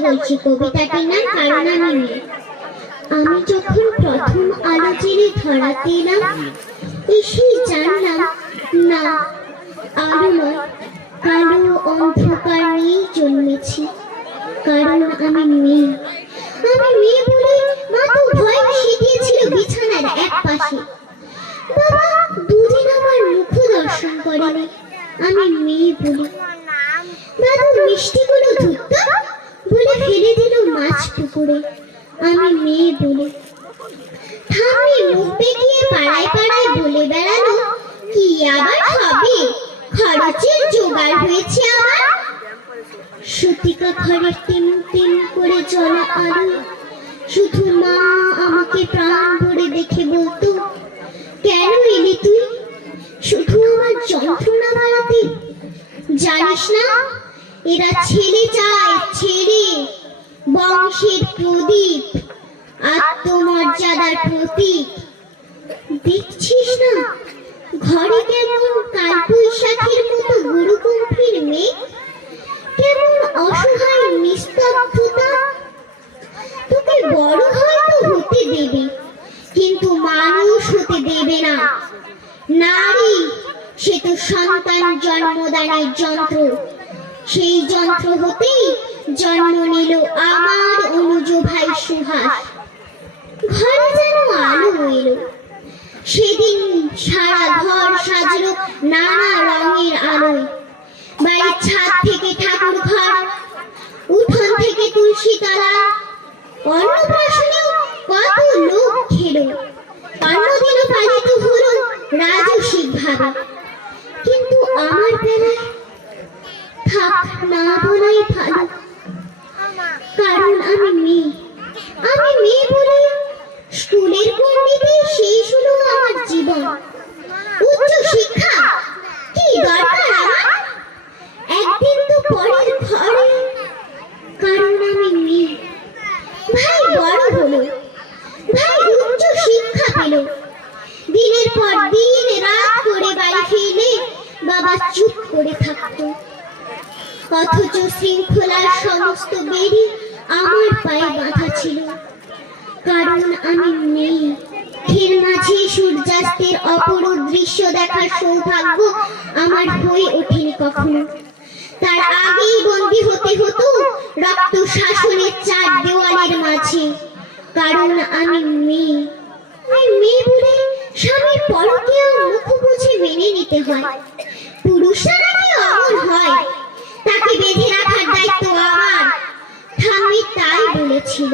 কবিতাটির নাম কারণ আমি মেয়ে। আমি যখন প্রথম আলো জেলে ধরাতে এলাম এসেই জানলাম, না, আলো নয়, কালো অন্ধকার নিয়েই জন্মেছি, কারণ আমি মেয়ে। আমি মেয়ে বলে মা তো ভয় মিশিয়ে দিয়েছিল বিছানার এক পাশে। বাবা দুদিন আমার মুখ দর্শন করেনি, আমি মেয়ে বলে। দাদু মিষ্টিগুলো ধুত বলে ফেলে দিল মাছ পুকুরে আমি মেয়ে বলে ঠাম্মি মুখ বেঁকিয়ে পাড়ায় পাড়ায় বলে বেড়ালো কি আবার হবে? খরচের জোগাড় হয়েছে আমার। সতিকা ঘরের টিম টিম করে জ্বলা আলো শুধু মা আমাকে প্রাণ ভরে দেখে বলতো, কেন এলি তুই? শুধু আমার যন্ত্রণা বাড়াতে। জানিস না, এরা ছেলে চায় ছেলে বংশের প্রদীপ, আত্মমর্যাদার প্রতীক। দেখছিস না? ঘরে কেমন কালবৈশাখীর মতো গুরুকুম্ভীর মেঘ কেমন অসহায় নিস্তব্ধতা? তোকে বড় হয়তো হতে দেবে, কিন্তু মানুষ হতে দেবে না। নারী, সে তো সন্তান জন্মদানের যন্ত্র। সেই যন্ত্র হতেই জন্ম নিল আমার অনুজ ভাই সুহাস। ঘরে যেন আলো এলো। সেদিন সারা ঘর সাজলো নানা রঙের আলোয়। বাড়ির ছাদ থেকে ঠাকুর ঘর, উঠোন থেকে তুলসী তলা অন্নপ্রাশনেও কত লোক খেলো। অন্যদিনও পালিত হলো রাজস্বিক ভাবে। কিন্তু আমার বেলায় থাক না বলাই ভালো। কারণ আমি মেয়ে। আমি মেয়ে বলে স্কুলের গণ্ডিতে শেষ হলো আমার জীবন। উচ্চ শিক্ষা কি দরকার আমার? একদিন তো পরের ঘরে কারণ আমি মেয়ে। ভাই বড় হলো, ভাই উচ্চ শিক্ষা পেল। দিনের পর দিন রাত করে বাড়ি ফিরলে বাবা চুপ করে থাকতো। অথচ শৃঙ্খলার সমস্ত বেরি আমার পায়ে বাঁধা ছিল। কারণ আমি নেই। এর মাঝে সূর্যাস্তের অপরূপ দৃশ্য দেখার সৌভাগ্য আমার হয়ে ওঠেনি কখনো। তার আগেই বন্দী হতে হতো রক্ত শাসনের চার দেওয়ালের মাঝে। কারণ আমি মেয়ে। আমি মেয়ে বলে স্বামীর পরকীয়া মুখ বুঝে মেনে নিতে হয়। পুরুষরা নাকি অমন হয়। তাকে বেঁধে বলেছিল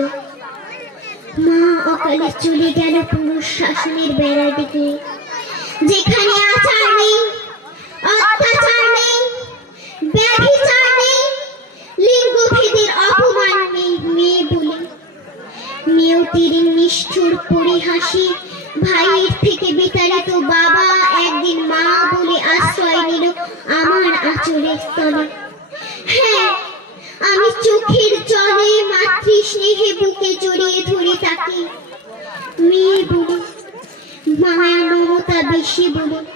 মা অকালে চলে গেল পুরুষ শাসনের বেড়ার দিকে। যেখানে আচার নেই, অত্যাচার নেই, ব্যভিচার নেই, লিঙ্গভেদের অপমান নেই মেয়ে বলে। নিয়তির নিষ্ঠুর পরিহাসে ভাইয়ের থেকে বিতাড়িত বাবা একদিন মা বলে আশ্রয় নিল আমার আচরের তলে হ্যাঁ আমি চোখের জলে মাতৃ স্নেহে বুকে জড়িয়ে ধরে তাকে। মেয়ে বলে মায়া মমতা বেশি বলে।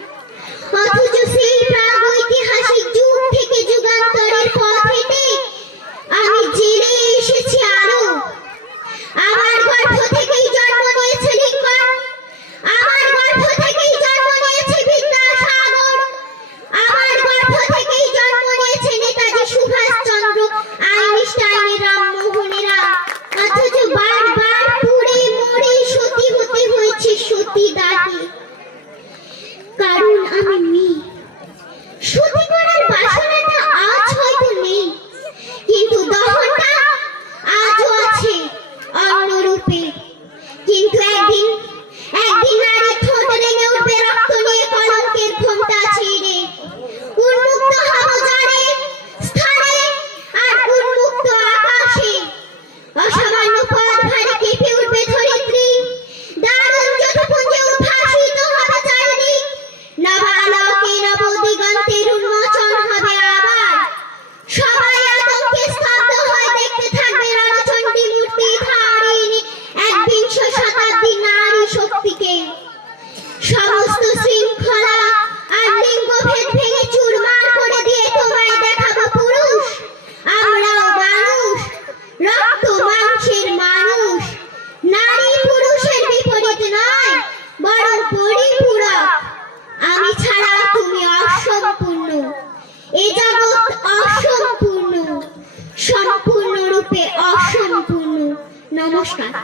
是吧